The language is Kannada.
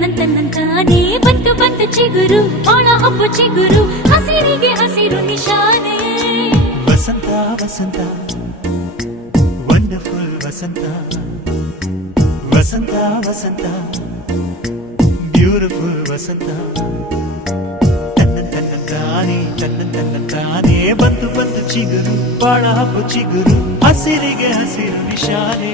ತನ್ನಂತಾನೇ ಬಂತು ಬಂತು ಚಿಗುರು ಒಳ ಹಬ್ಬ ಚಿಗುರು ಹಸಿರಿಗೆ ಹಸಿರು ನಿಶಾನೆ ವಸಂತ ವಸಂತ ವಂಡರ್ಫುಲ್ ವಸಂತ ವಸಂತ ವಸಂತ ಬ್ಯೂಟಿಫುಲ್ ವಸಂತ ತನ್ನಂತಾನೇ ಬಂತು ಬಂತು ಚಿಗುರು ಬಾಳ ಹಬ್ಬ ಚಿಗುರು ಹಸಿರಿಗೆ ಹಸಿರು ನಿಶಾನೆ